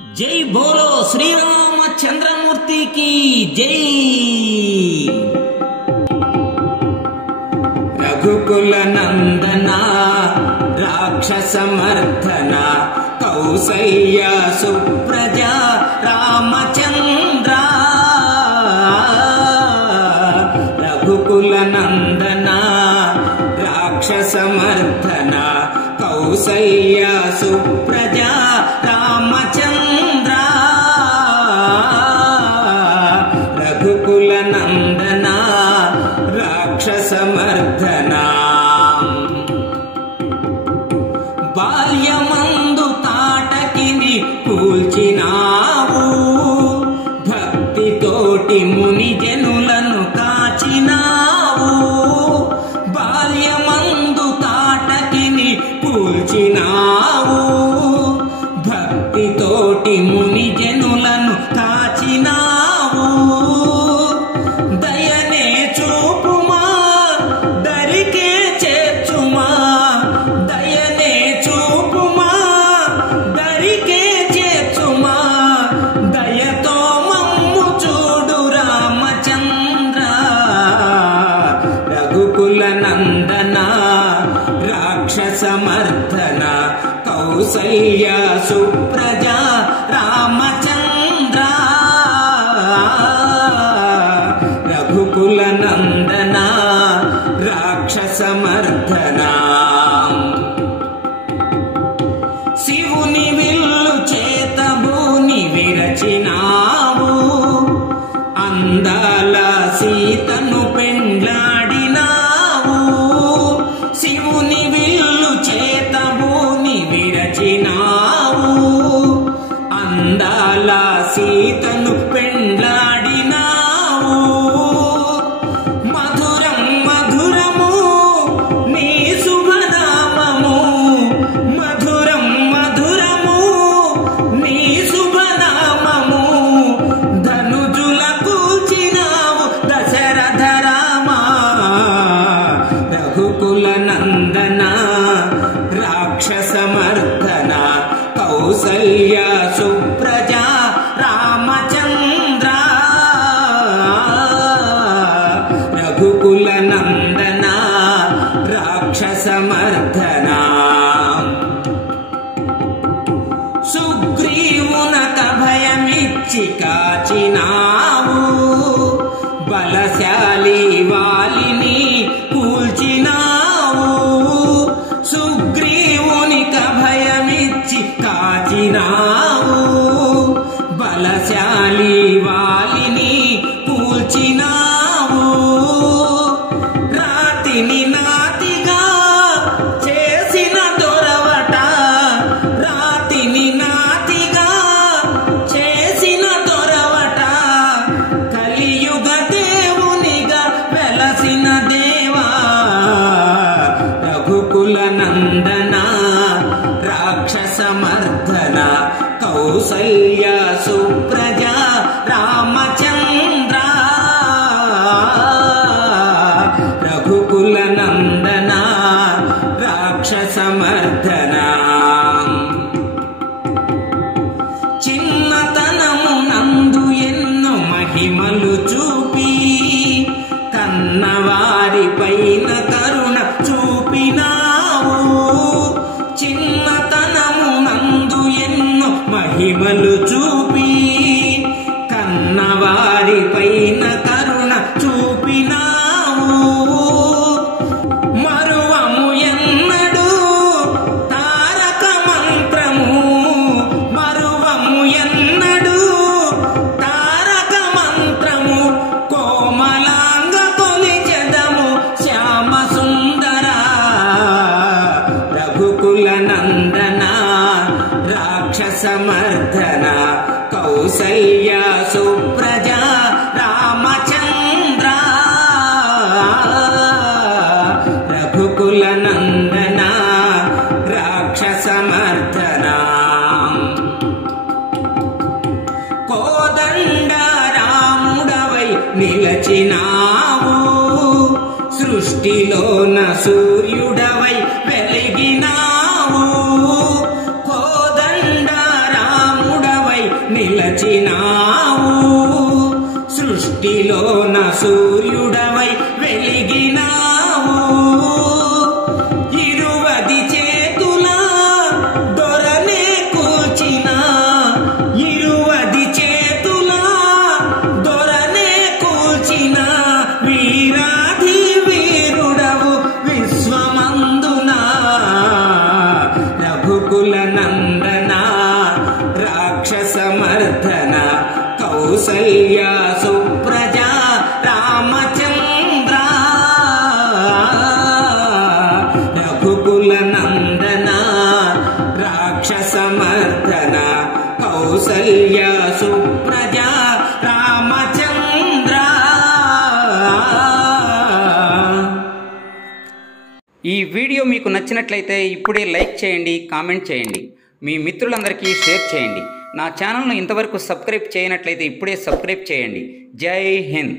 जय बोलो श्री रामचंद्रमूर्ति की जय। रघुकुल नंदना राक्षस मर्दना कौसल्या सुप्रजा रामचंद्र। रघुकुल नंदना राक्षस मर्दना कौसल्या सुप्रजा रामचंद्र। रघुकुल नंदना राक्षस मर्दना बाल्यमंदु ताटकिनि కూల్చినావు భక్తి తోటి ముని జనులను కాచినావు। బాల్యమందు తాటకిని కూల్చినావు భక్తి తోటి ముని జనులను కాచినావు। దయనే చూపుమా దరికే చేర్చుమా దయనే చూపుమా దరికే చేర్చుమా దయతో మమ్ము చూడు రామచంద్ర। రఘుకుల నందన రాక్షస మర్దన కౌసల్య సుప్రజా రామచంద్ర। రఘుకుల నందన రాక్షస మర్దన శివుని విల్లు చేత భూని విరచినావు అందాల సీతను పెండ్లాడినావు। శివుని విల్లు చేత భూని విరచినావు అందాల సీతను పెండ్లాడినావు। మధురం మధురము నీ శుభనామము మధురం మధురము నీ శుభనామము ధనుజుల కూల్చినావు దశరథ రామ। రఘుకుల నందన రాక్షస మర్దన కౌసల్య సుప్రజా రామచంద్ర। రఘుకుల నందన రాక్షస మర్దన సుగ్రీవునక భయమిచ్చి కాచినావు బలశాలి వాలిని కూల్చినావు। సుగ్రీవునిక భయమిచ్చి కాచినావు బలశాలి వాలిని కూల్చినావు। రాతిని నాతిగా చేసిన దొరవట రాతిని నాతిగా చేసిన దొరవట కలియుగ దేవునిగా వెలసిన దేవా। రఘుకుల నందన రాక్షస మర్దన కౌసల్య సుప్రజా రామచంద్ర। రఘుకుల నందన రాక్షస మర్దన చిన్నతనము నందు ఎన్నో మహిమలు చూపి కన్నవారి పైన కరుణ చూపినావు। చిన్నతనము నందు ఎన్నో మహిమలు చూపి కన్నవారి పైన కరుణ చూపినావు। మరువము ఎన్నడు తారక మంత్రము మరువము ఎన్నడు తారక మంత్రము కోమలాంగ కొలిచెదము శ్యామ సుందర। రఘుకుల నందన రాక్షస మర్దన కౌసల్య సుప్రజా రామచంద్ర। రఘుకుల నందన రాక్షస మర్దన కోదండ రాముడవై నిలచినావు సృష్టిలోన సూర్యుడవై వెలిగినావు। కోదండ రాముడవై నిలచినావు సృష్టిలోన సూర్యుడవై వెలిగినావు ఇరువది చేతుల దొరనే కూల్చిన ఇరువది చేతుల దొరనే కూల్చిన వీరాధి వీరుడవు విశ్వమందున రఘుకుల నందన రాక్షసమర్దన కౌసల్య సుప్రజా రామచంద్ర రఘుకుల నందన రాక్షసమర్దన కౌసల్య సుప్రజా రామచంద్ర. ఈ వీడియో మీకు నచ్చినట్లయితే ఇప్పుడే లైక్ చేయండి, కామెంట్ చేయండి, మీ మిత్రులందరికీ షేర్ చేయండి. నా ఛానల్ను ఇంతవరకు సబ్స్క్రైబ్ చేయనట్లయితే ఇప్పుడే సబ్స్క్రైబ్ చేయండి. జై హింద్.